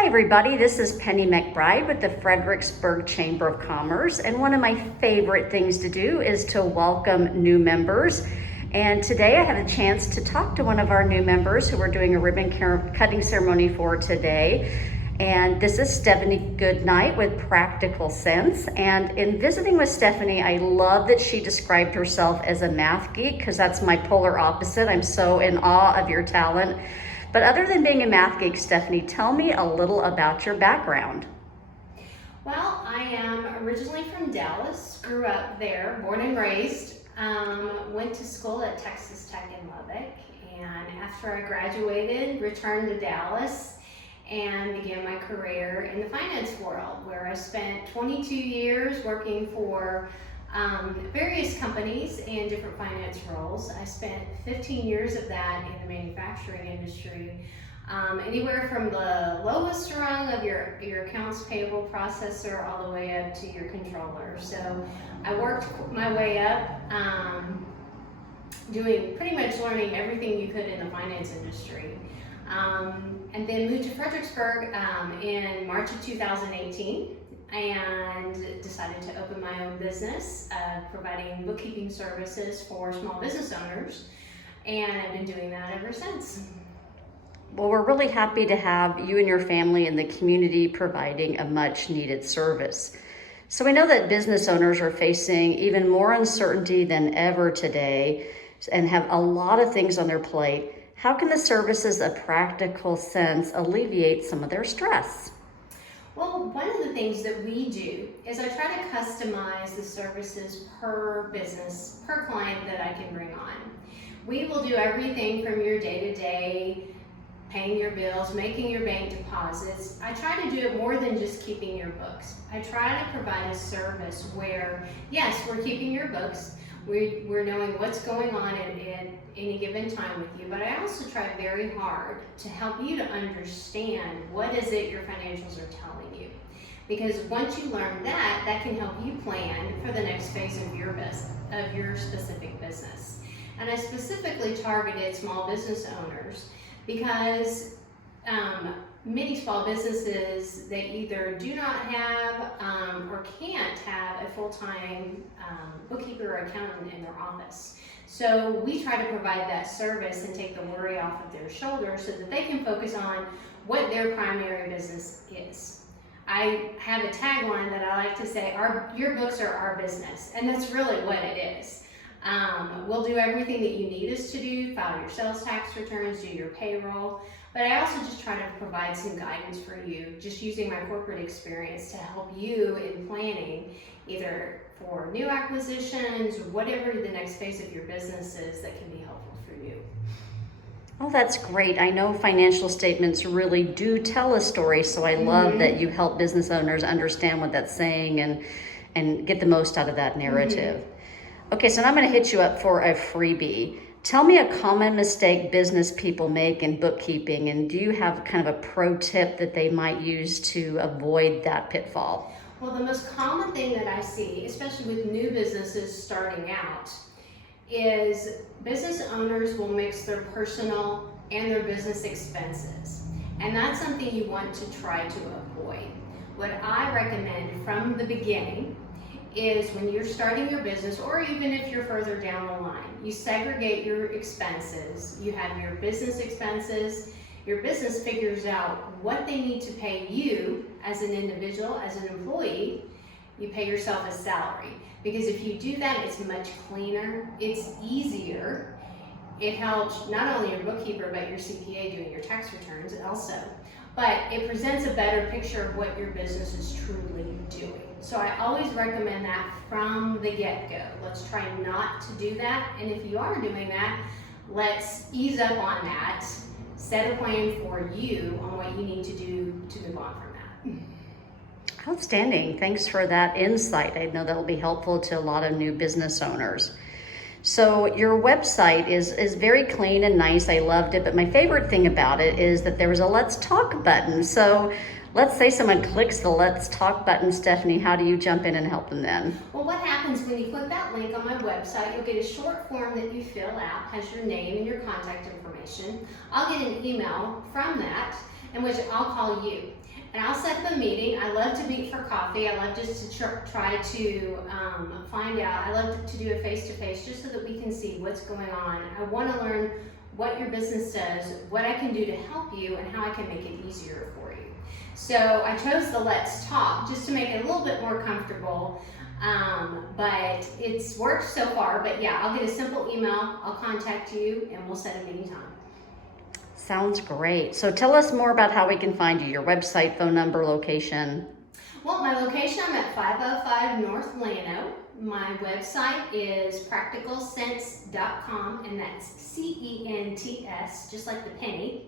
Hi everybody, this is Penny McBride with the Fredericksburg Chamber of Commerce, and one of my favorite things to do is to welcome new members. And today I had a chance to talk to one of our new members who we're doing a ribbon cutting ceremony for today. And this is Stephanie Goodnight with Practical Sense. And in visiting with Stephanie, I love that she described herself as a math geek, because that's my polar opposite. I'm so in awe of your talent. But other than being a math geek, Stephanie, tell me a little about your background. Well, I am originally from Dallas, grew up there, born and raised, went to school at Texas Tech in Lubbock, and after I graduated, returned to Dallas and began my career in the finance world, where I spent 22 years working for various companies in different finance roles. I spent 15 years of that in the manufacturing industry, anywhere from the lowest rung of your accounts payable processor all the way up to your controller. So I worked my way up, doing pretty much learning everything you could in the finance industry. And then moved to Fredericksburg in March of 2018. And decided to open my own business, providing bookkeeping services for small business owners, and I've been doing that ever since. Well, we're really happy to have you and your family in the community providing a much needed service. So we know that business owners are facing even more uncertainty than ever today and have a lot of things on their plate. How can the services of Practical Sense alleviate some of their stress? Well, one of the things that we do is I try to customize the services per business, per client that I can bring on. We will do everything from your day-to-day, paying your bills, making your bank deposits. I try to do it more than just keeping your books. I try to provide a service where, yes, we're keeping your books, we're knowing what's going on at any given time with you, but I also try very hard to help you to understand what is it your financials are telling you. Because once you learn that, that can help you plan for the next phase of your business, of your specific business. And I specifically targeted small business owners because many small businesses, they either do not have or can't have a full-time bookkeeper or accountant in their office. So we try to provide that service and take the worry off of their shoulders so that they can focus on what their primary business is. I have a tagline that I like to say, your books are our business, and that's really what it is. We'll do everything that you need us to do, file your sales tax returns, do your payroll, but I also just try to provide some guidance for you, just using my corporate experience to help you in planning, either for new acquisitions, whatever the next phase of your business is that can be helpful for you. Oh, that's great. I know financial statements really do tell a story, so I love that you help business owners understand what that's saying and get the most out of that narrative. Okay, so now I'm going to hit you up for a freebie. Tell me a common mistake business people make in bookkeeping, and do you have kind of a pro tip that they might use to avoid that pitfall? Well, the most common thing that I see, especially with new businesses starting out, is business owners will mix their personal and their business expenses. And that's something you want to try to avoid. What I recommend from the beginning is when you're starting your business, or even if you're further down the line, you segregate your expenses. You have your business expenses. Your business figures out what they need to pay you as an individual, as an employee. You pay yourself a salary. Because if you do that, it's much cleaner, it's easier. It helps not only your bookkeeper, but your CPA doing your tax returns also. But it presents a better picture of what your business is truly doing. So I always recommend that from the get-go. Let's try not to do that. And if you are doing that, let's ease up on that. Set a plan for you on what you need to do to move on from that. Outstanding. Thanks for that insight. I know that'll be helpful to a lot of new business owners. So your website is very clean and nice. I loved it, but my favorite thing about it is that there was a Let's Talk button. So Let's say someone clicks the Let's Talk button, Stephanie, how do you jump in and help them then? Well, what happens when you click that link on my website, you'll get a short form that you fill out, has your name and your contact information. I'll get an email from that in which I'll call you. And I'll set up a meeting. I love to meet for coffee. I love just to try to find out. I love to do a face-to-face just so that we can see what's going on. I want to learn what your business does, what I can do to help you, and how I can make it easier for you. So I chose the Let's Talk just to make it a little bit more comfortable, but it's worked so far. But yeah, I'll get a simple email, I'll contact you, and we'll set a meeting time. Sounds great. So tell us more about how we can find you, your website, phone number, location. Well, my location, I'm at 505 North Llano. My website is practicalcents.com, and that's CENTS, just like the penny.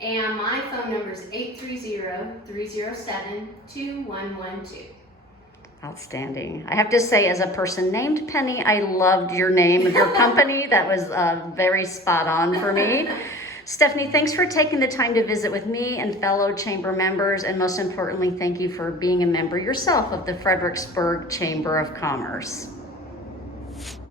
And my phone number is 830-307-2112. Outstanding. I have to say, as a person named Penny, I loved your name of your company. That was very spot on for me. Stephanie, thanks for taking the time to visit with me and fellow chamber members, and most importantly, thank you for being a member yourself of the Fredericksburg Chamber of Commerce.